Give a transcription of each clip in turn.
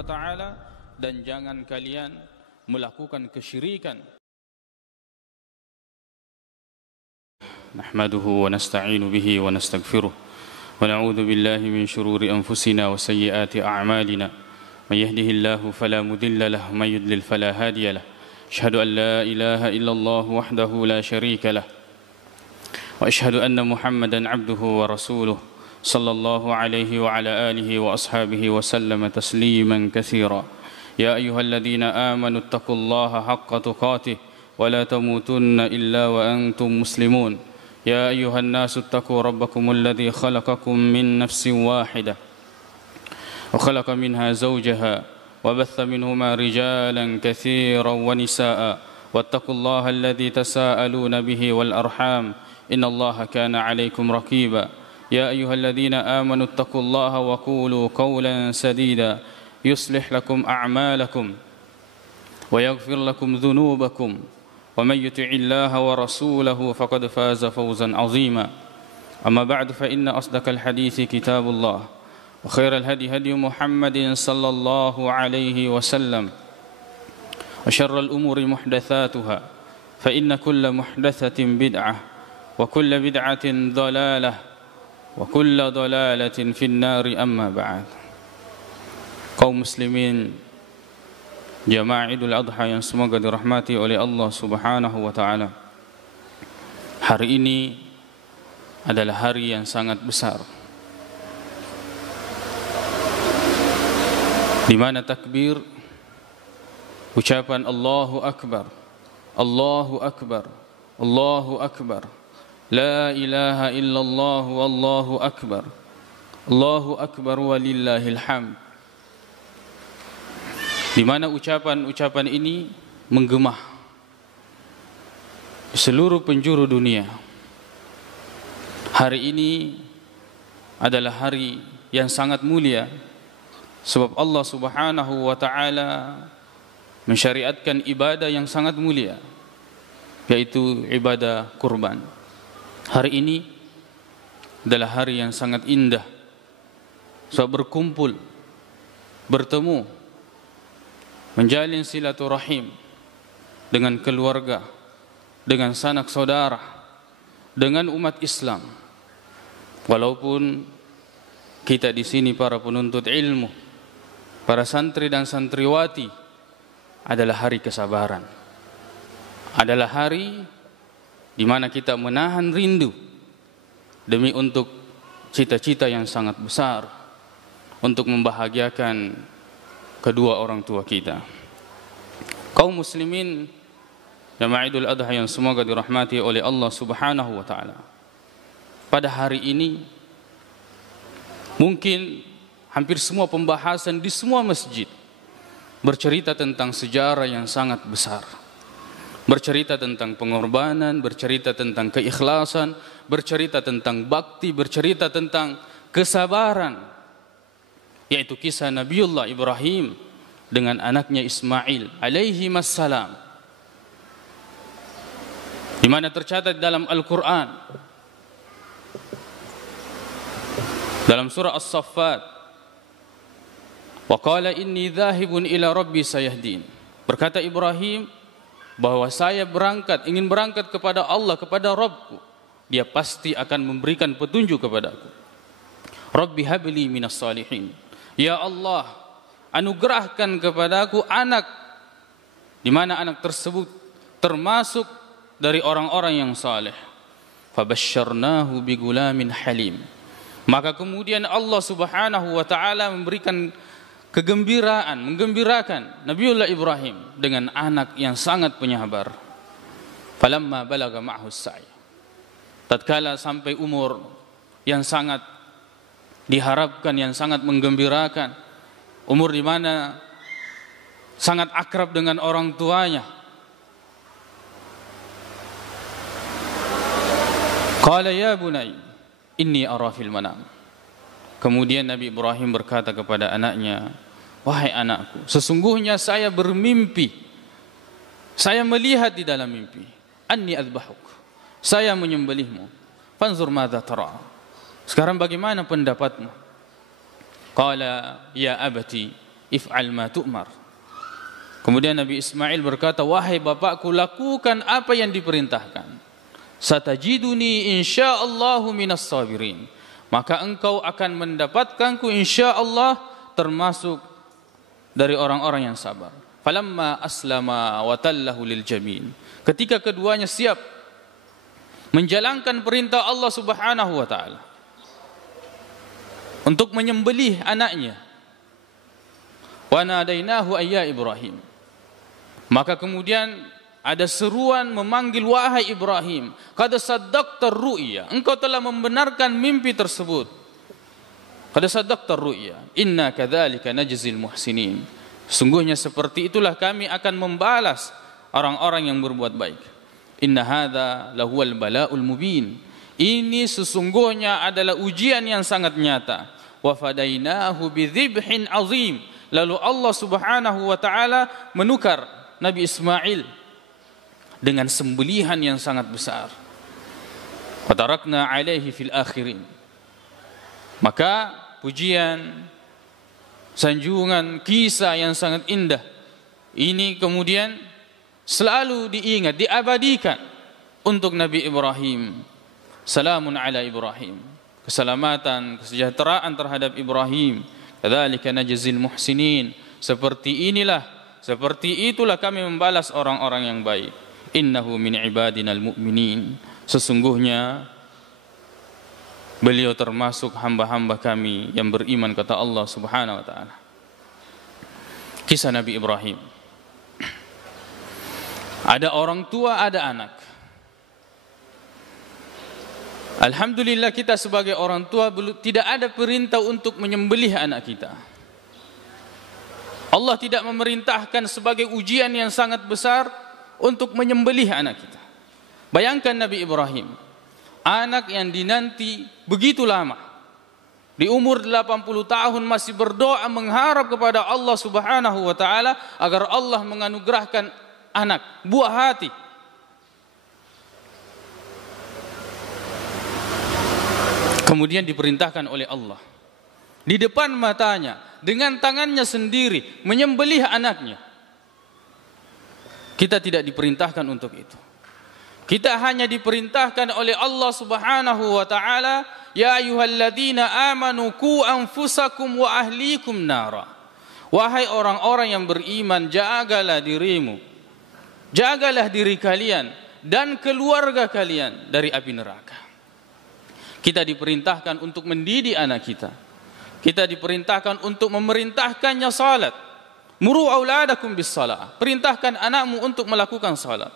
wa ta'ala, dan jangan kalian melakukan kesyirikan. Nahmaduhu wa nasta'inu bihi wa nastaghfiruh wa na'udzu billahi min shururi anfusina wa sayyiati a'malina. May yahdihillahu fala mudilla lahu wa may yudlil fala hadiya lahu. Asyhadu an la ilaha illallah wahdahu la syarika lahu wa asyhadu anna Muhammadan 'abduhu wa rasuluh. Sallallahu alaihi wa ala alihi wa ashabihi wa sallama tasliman katsira. Ya ayyuhalladzina amanu taqullaha haqqa tuqatih wa la tamutunna illa wa antum muslimun. Ya ayyuhan nasu taqu rabbakumul ladzi khalaqakum min nafsin wahidah wa khalaqa minha zawjaha wa batha minhuma rijalan katsiran wa nisaa'a wattaqullaha alladzi tasaaluna bihi wal arham innallaha kana 'alaikum raqiba. يا أيها الذين آمنوا اتقوا الله وقولوا قولا سديدا يصلح لكم أعمالكم ويغفر لكم ذنوبكم ومن يطع الله ورسوله فقد فاز فوزا عظيما. أما بعد فإن أصدق الحديث كتاب الله وخير الهدي هدي محمد صلى الله عليه وسلم وشر الأمور محدثاتها فإن كل محدثة بدعة وكل بدعة ضلالة wa kullu dhalalatin finnari amma ba'd. Kaum muslimin jamaah Idul Adha yang semoga dirahmati oleh Allah Subhanahu wa taala. Hari ini adalah hari yang sangat besar, di mana takbir, ucapan Allahu Akbar, Allahu Akbar, Allahu Akbar, La ilaha illallah wallahu akbar, Allahu akbar walillahil hamd. Di mana ucapan-ucapan ini menggema di seluruh penjuru dunia. Hari ini adalah hari yang sangat mulia, sebab Allah Subhanahu wa taala mensyariatkan ibadah yang sangat mulia, yaitu ibadah kurban. Hari ini adalah hari yang sangat indah, sebab berkumpul, bertemu, menjalin silaturahim dengan keluarga, dengan sanak saudara, dengan umat Islam. Walaupun kita di sini para penuntut ilmu, para santri dan santriwati, adalah hari kesabaran, adalah hari di mana kita menahan rindu demi untuk cita-cita yang sangat besar, untuk membahagiakan kedua orang tua kita. Kaum muslimin jamaah Idul Adha yang semoga dirahmati oleh Allah Subhanahu wa taala. Pada hari ini mungkin hampir semua pembahasan di semua masjid bercerita tentang sejarah yang sangat besar, bercerita tentang pengorbanan, bercerita tentang keikhlasan, bercerita tentang bakti, bercerita tentang kesabaran, yaitu kisah Nabiullah Ibrahim dengan anaknya Ismail alaihi wassalam, di mana tercatat dalam Al-Quran, dalam surah As-Saffat, wa qala inni dhahibun ila rabbi sayahdin. Berkata Ibrahim bahwa saya ingin berangkat kepada Allah, kepada Rabbku, Dia pasti akan memberikan petunjuk kepadaku. Rabbi habli minas salihin. Ya Allah, anugerahkan kepadaku anak, di mana anak tersebut termasuk dari orang-orang yang saleh. Fabasyarnahu bigulamin halim. Maka kemudian Allah Subhanahu wa taala memberikan menggembirakan Nabiullah Ibrahim dengan anak yang sangat penyabar. Falamma balagha ma'hu as-sa'i. Tatkala sampai umur yang sangat diharapkan, yang sangat menggembirakan, umur di mana sangat akrab dengan orang tuanya. Qala ya bunai inni ara fil manam. Kemudian Nabi Ibrahim berkata kepada anaknya, wahai anakku, sesungguhnya saya bermimpi, saya melihat di dalam mimpi, anni adbahuk, saya menyembelihmu, fanzur madza tara, sekarang bagaimana pendapatmu? Qala ya abati if'al ma tu'mar. Kemudian Nabi Ismail berkata, wahai bapakku, lakukan apa yang diperintahkan. Satajiduni insyaallahu minas sabirin. Maka engkau akan mendapatkanku insyaallah termasuk dari orang-orang yang sabar. Falamma aslama wa tallahu lil jabin. Ketika keduanya siap menjalankan perintah Allah Subhanahu wa taala untuk menyembelih anaknya. Wa nadainahu ayya Ibrahim. Maka kemudian ada seruan memanggil, wahai Ibrahim, qad saddaqta ru'ya, engkau telah membenarkan mimpi tersebut. Qad saddaqta ru'ya, inna kadzalika najzil muhsinin. Sungguhnya seperti itulah kami akan membalas orang-orang yang berbuat baik. Inna hadza lahuwal bala'ul mubin. Ini sesungguhnya adalah ujian yang sangat nyata. Wa fadainahu bidzibhin azim. Lalu Allah Subhanahu wa taala menukar Nabi Ismail dengan sembelihan yang sangat besar. Wa tarakna alaihi fil akhirin. Maka pujian, sanjungan, kisah yang sangat indah ini kemudian selalu diingat, diabadikan untuk Nabi Ibrahim. Salamun ala Ibrahim. Keselamatan, kesejahteraan terhadap Ibrahim. Kadzalika najzil muhsinin. Seperti itulah kami membalas orang-orang yang baik. Innahu min ibadinal mu'minin. Sesungguhnya beliau termasuk hamba-hamba kami yang beriman, kata Allah Subhanahu wa taala. Kisah Nabi Ibrahim. Ada orang tua, ada anak. Alhamdulillah kita sebagai orang tua tidak ada perintah untuk menyembelih anak kita. Allah tidak memerintahkan sebagai ujian yang sangat besar untuk menyembelih anak kita. Bayangkan Nabi Ibrahim, anak yang dinanti begitu lama. Di umur 80 tahun masih berdoa mengharap kepada Allah Subhanahu wa taala agar Allah menganugerahkan anak, buah hati. Kemudian diperintahkan oleh Allah di depan matanya dengan tangannya sendiri menyembelih anaknya. Kita tidak diperintahkan untuk itu. Kita hanya diperintahkan oleh Allah Subhanahu wa taala, ya ayyuhalladzina amanu qu anfusakum wa ahlikum nara. Wahai orang-orang yang beriman, jagalah dirimu, jagalah diri kalian dan keluarga kalian dari api neraka. Kita diperintahkan untuk mendidik anak kita. Kita diperintahkan untuk memerintahkannya salat. Muru auladakum bis salat. Perintahkan anakmu untuk melakukan salat.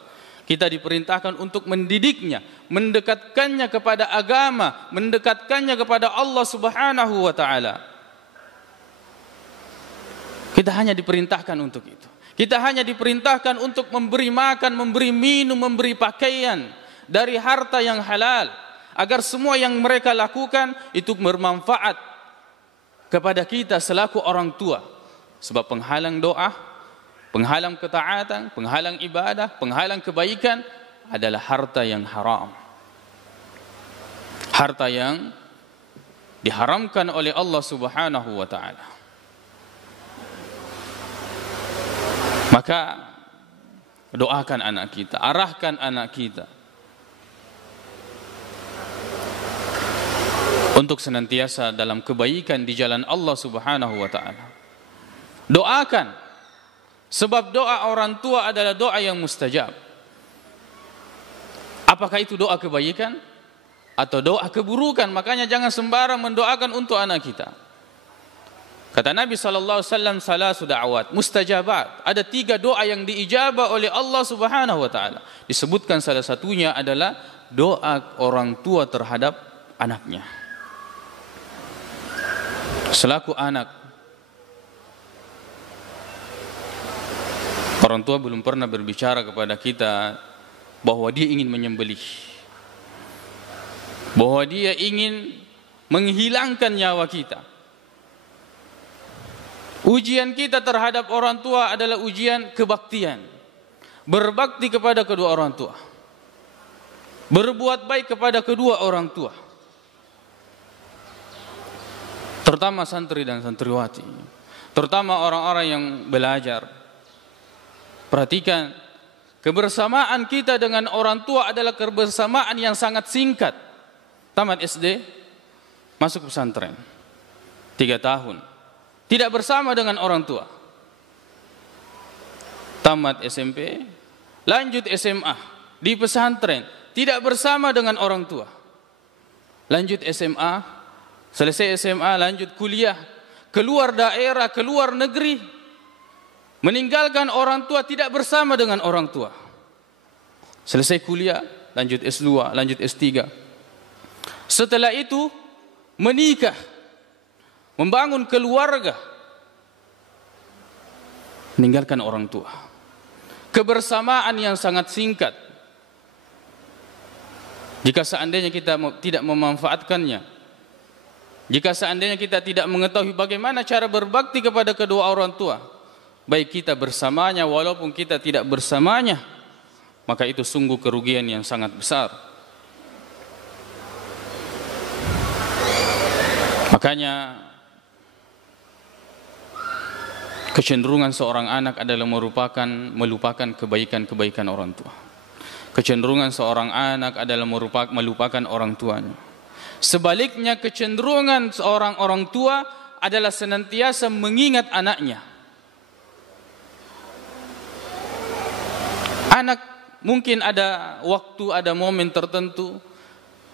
Kita diperintahkan untuk mendidiknya, mendekatkannya kepada agama, mendekatkannya kepada Allah Subhanahu wa taala. Kita hanya diperintahkan untuk itu. Kita hanya diperintahkan untuk memberi makan, memberi minum, memberi pakaian dari harta yang halal, agar semua yang mereka lakukan itu bermanfaat kepada kita selaku orang tua. Sebab penghalang doa, penghalang ketaatan, penghalang ibadah, penghalang kebaikan adalah harta yang haram. Harta yang diharamkan oleh Allah Subhanahu wa taala. Maka doakan anak kita, arahkan anak kita untuk senantiasa dalam kebaikan di jalan Allah Subhanahu wa taala. Doakan, sebab doa orang tua adalah doa yang mustajab. Apakah itu doa kebaikan atau doa keburukan? Makanya jangan sembarang mendoakan untuk anak kita. Kata Nabi SAW, salasu da'awat mustajabat. Ada 3 doa yang diijabah oleh Allah Subhanahu wa taala. Disebutkan salah satunya adalah doa orang tua terhadap anaknya. Selaku anak, orang tua belum pernah berbicara kepada kita bahwa dia ingin menyembelih, bahwa dia ingin menghilangkan nyawa kita. Ujian kita terhadap orang tua adalah ujian kebaktian. Berbakti kepada kedua orang tua, berbuat baik kepada kedua orang tua, terutama santri dan santriwati. terutama orang-orang yang belajar. Perhatikan, kebersamaan kita dengan orang tua adalah kebersamaan yang sangat singkat. Tamat SD, masuk pesantren, 3 tahun, tidak bersama dengan orang tua. Tamat SMP, lanjut SMA, di pesantren, tidak bersama dengan orang tua. Lanjut SMA, selesai SMA, lanjut kuliah, keluar daerah, keluar negeri, meninggalkan orang tua, tidak bersama dengan orang tua. Selesai kuliah, lanjut S2, lanjut S3. Setelah itu menikah, membangun keluarga, meninggalkan orang tua. Kebersamaan yang sangat singkat. Jika seandainya kita tidak memanfaatkannya, jika seandainya kita tidak mengetahui bagaimana cara berbakti kepada kedua orang tua, baik kita bersamanya walaupun kita tidak bersamanya, maka itu sungguh kerugian yang sangat besar. Makanya kecenderungan seorang anak adalah melupakan kebaikan-kebaikan orang tua. Kecenderungan seorang anak adalah melupakan orang tuanya. Sebaliknya, kecenderungan seorang orang tua adalah senantiasa mengingat anaknya. Anak mungkin ada waktu, ada momen tertentu,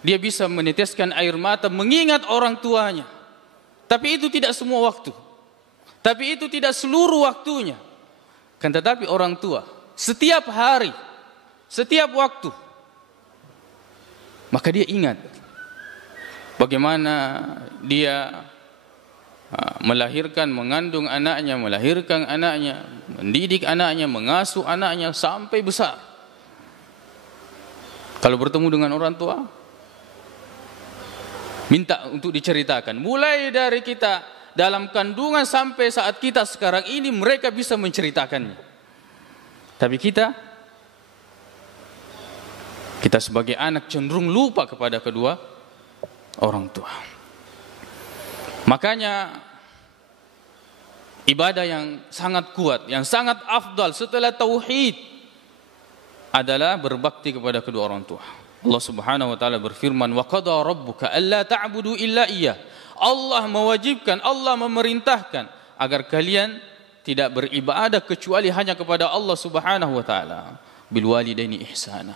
dia bisa meneteskan air mata mengingat orang tuanya. Tapi itu tidak semua waktu. Tapi itu tidak seluruh waktunya. Kan tetapi orang tua, setiap hari, setiap waktu, maka dia ingat bagaimana dia melahirkan, mengandung anaknya, melahirkan anaknya, mendidik anaknya, mengasuh anaknya sampai besar. Kalau bertemu dengan orang tua, minta untuk diceritakan. Mulai dari kita dalam kandungan sampai saat kita sekarang ini, mereka bisa menceritakannya. Tapi kita sebagai anak cenderung lupa kepada kedua orang tua. Makanya ibadah yang sangat kuat, yang sangat afdal setelah tauhid adalah berbakti kepada kedua orang tua. Allah Subhanahu wa taala berfirman, "Wa qada rabbuka alla ta'budu illa iyyah." Allah mewajibkan, Allah memerintahkan agar kalian tidak beribadah kecuali hanya kepada Allah Subhanahu wa taala. Bil walidaini ihsana.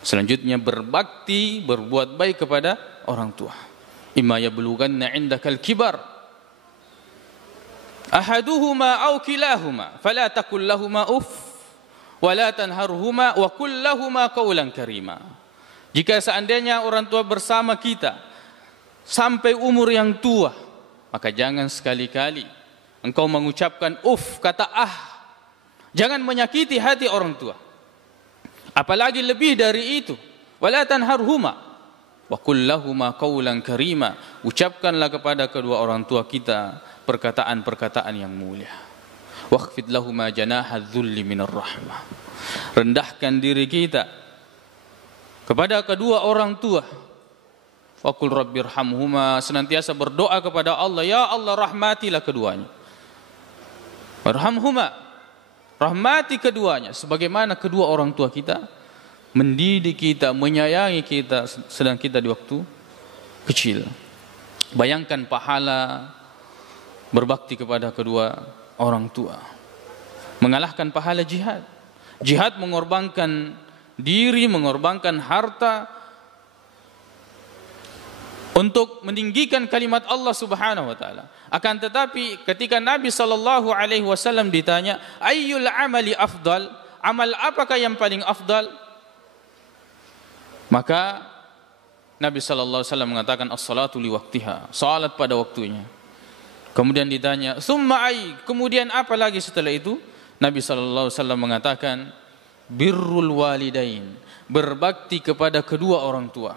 Selanjutnya berbakti, berbuat baik kepada orang tua. Imma yablughanna 'indakal kibar ahaduhuma aw kilahuma fala taqul lahumā uff wa la tanharhuma wa qul lahumā qawlan karīmā. Jika seandainya orang tua bersama kita sampai umur yang tua, maka jangan sekali-kali engkau mengucapkan kata Jangan menyakiti hati orang tua. Apalagi lebih dari itu, wala tanharhuma wa qul lahumā qawlan karīmā. Ucapkanlah kepada kedua orang tua kita perkataan-perkataan yang mulia. Wakhfid lahumā janāha dzulli minar rahmah. Rendahkan diri kita kepada kedua orang tua. Wa qul rabbirhamhumā, senantiasa berdoa kepada Allah, ya Allah rahmatilah keduanya. Warhamhumā, rahmati keduanya, sebagaimana kedua orang tua kita mendidik kita, menyayangi kita sedang kita di waktu kecil. Bayangkan pahala berbakti kepada kedua orang tua, mengalahkan pahala jihad. Jihad mengorbankan diri, mengorbankan harta untuk meninggikan kalimat Allah Subhanahu wa taala. Akan tetapi ketika Nabi sallallahu alaihi wasallam ditanya, ayyul amali afdal? Amal apakah yang paling afdal? Maka Nabi sallallahu alaihi wasallam mengatakan as-salatu li waqtiha, salat pada waktunya. Kemudian ditanya, "Tsumma ay?" Kemudian apa lagi setelah itu? Nabi sallallahu alaihi wasallam mengatakan birrul walidain, berbakti kepada kedua orang tua.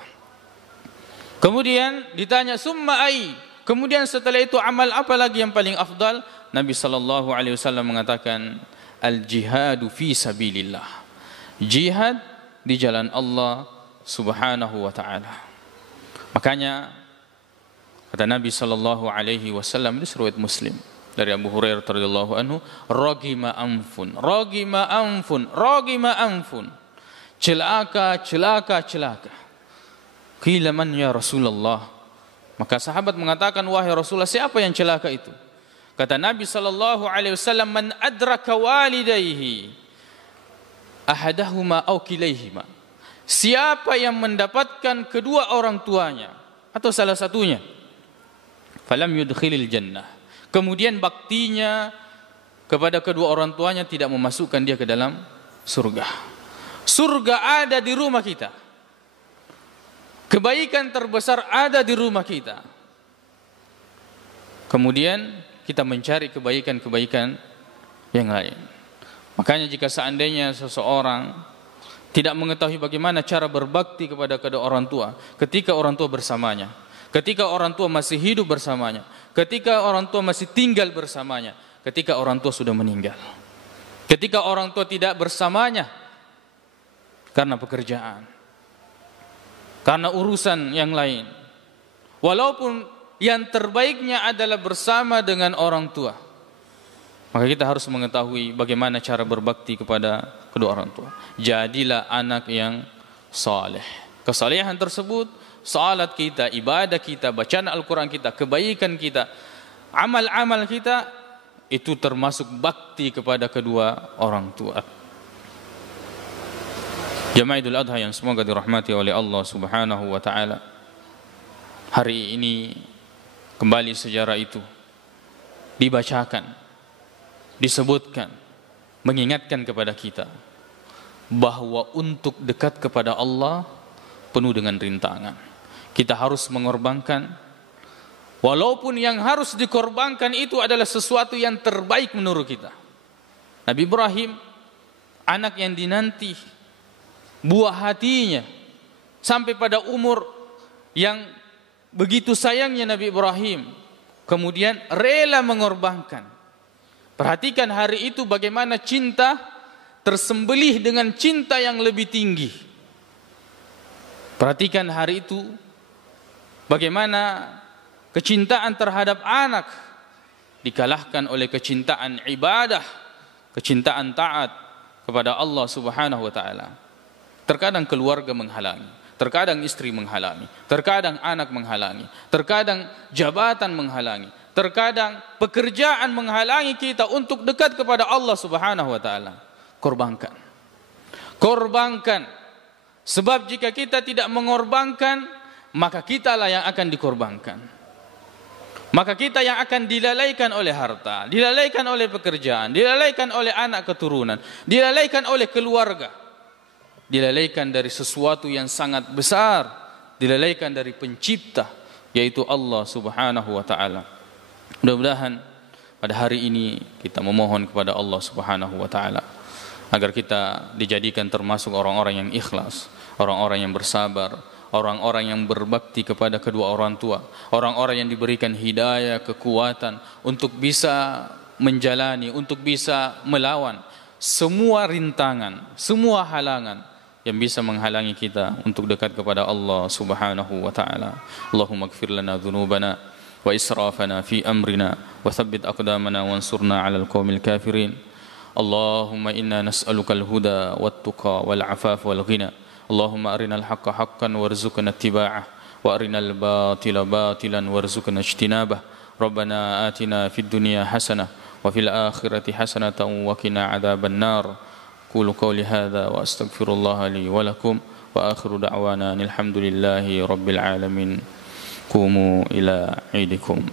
Kemudian ditanya, "Tsumma ay?" Kemudian setelah itu amal apa lagi yang paling afdal? Nabi sallallahu alaihi wasallam mengatakan al-jihadu fi sabilillah. Jihad di jalan Allah Subhanahu wa taala. Makanya kata Nabi sallallahu alaihi wasallam di riwayat Muslim, dari Abu Hurairah radhiyallahu anhu, ragima anfun, ragima anfun, ragima anfun. Celaka, celaka, celaka. Qila man ya Rasulullah? Maka sahabat mengatakan, wahai Rasulullah, siapa yang celaka itu? Kata Nabi sallallahu alaihi wasallam, man adraka walidayhi ahadahuma aw kilaihima. Siapa yang mendapatkan kedua orang tuanya atau salah satunya, falam yudkhilil jannah, kemudian baktinya kepada kedua orang tuanya tidak memasukkan dia ke dalam surga. Surga ada di rumah kita, kebaikan terbesar ada di rumah kita, kemudian kita mencari kebaikan-kebaikan yang lain. Makanya jika seandainya seseorang tidak mengetahui bagaimana cara berbakti kepada kedua orang tua, ketika orang tua bersamanya, ketika orang tua masih hidup bersamanya, ketika orang tua masih tinggal bersamanya, ketika orang tua sudah meninggal, ketika orang tua tidak bersamanya karena pekerjaan, karena urusan yang lain, walaupun yang terbaiknya adalah bersama dengan orang tua, maka kita harus mengetahui bagaimana cara berbakti kepada kedua orang tua. Jadilah anak yang saleh. Kesalehan tersebut, salat kita, ibadah kita, bacaan Al-Quran kita, kebaikan kita, amal-amal kita, itu termasuk bakti kepada kedua orang tua. Jamaah Idul Adha yang semoga dirahmati oleh Allah Subhanahu wa taala. Hari ini kembali sejarah itu dibacakan, disebutkan, mengingatkan kepada kita bahwa untuk dekat kepada Allah penuh dengan rintangan. Kita harus mengorbankan, walaupun yang harus dikorbankan itu adalah sesuatu yang terbaik menurut kita. Nabi Ibrahim, anak yang dinanti, buah hatinya, sampai pada umur yang begitu sayangnya Nabi Ibrahim, kemudian rela mengorbankan. Perhatikan hari itu bagaimana cinta tersembelih dengan cinta yang lebih tinggi. Perhatikan hari itu bagaimana kecintaan terhadap anak dikalahkan oleh kecintaan ibadah, kecintaan taat kepada Allah Subhanahu wa taala. Terkadang keluarga menghalangi, terkadang istri menghalangi, terkadang anak menghalangi, terkadang jabatan menghalangi, terkadang pekerjaan menghalangi kita untuk dekat kepada Allah Subhanahu wa taala. Korbankan. Korbankan. Sebab jika kita tidak mengorbankan, maka kitalah yang akan dikorbankan. Maka kita yang akan dilalaikan oleh harta, dilalaikan oleh pekerjaan, dilalaikan oleh anak keturunan, dilalaikan oleh keluarga, dilalaikan dari sesuatu yang sangat besar, dilalaikan dari pencipta, yaitu Allah Subhanahu wa taala. Mudah-mudahan pada hari ini kita memohon kepada Allah Subhanahu wa taala agar kita dijadikan termasuk orang-orang yang ikhlas, orang-orang yang bersabar, orang-orang yang berbakti kepada kedua orang tua, orang-orang yang diberikan hidayah, kekuatan untuk bisa menjalani, untuk bisa melawan semua rintangan, semua halangan yang bisa menghalangi kita untuk dekat kepada Allah Subhanahu wa taala. Allahumma ighfir lana dhunubana wa israfana fi amrina wa thabbit aqdamana wansurna 'alal qaumil kafirin. Allahumma inna nas'aluka al-huda wat-tuqa wal-'afafa wal-ghina. Allahumma arinal haqqa haqqan warzuqna ittiba'ah wa arinal batila batilan warzuqna ijtinabah. Rabbana atina fid dunya hasanah wa fil akhirati hasanatan wa qina 'adzaban nar. Qulu qawli hadza wa astaghfirullah li wa lakum wa akhiru da'wana alhamdulillahi rabbil alamin. Qumu ila 'idikum.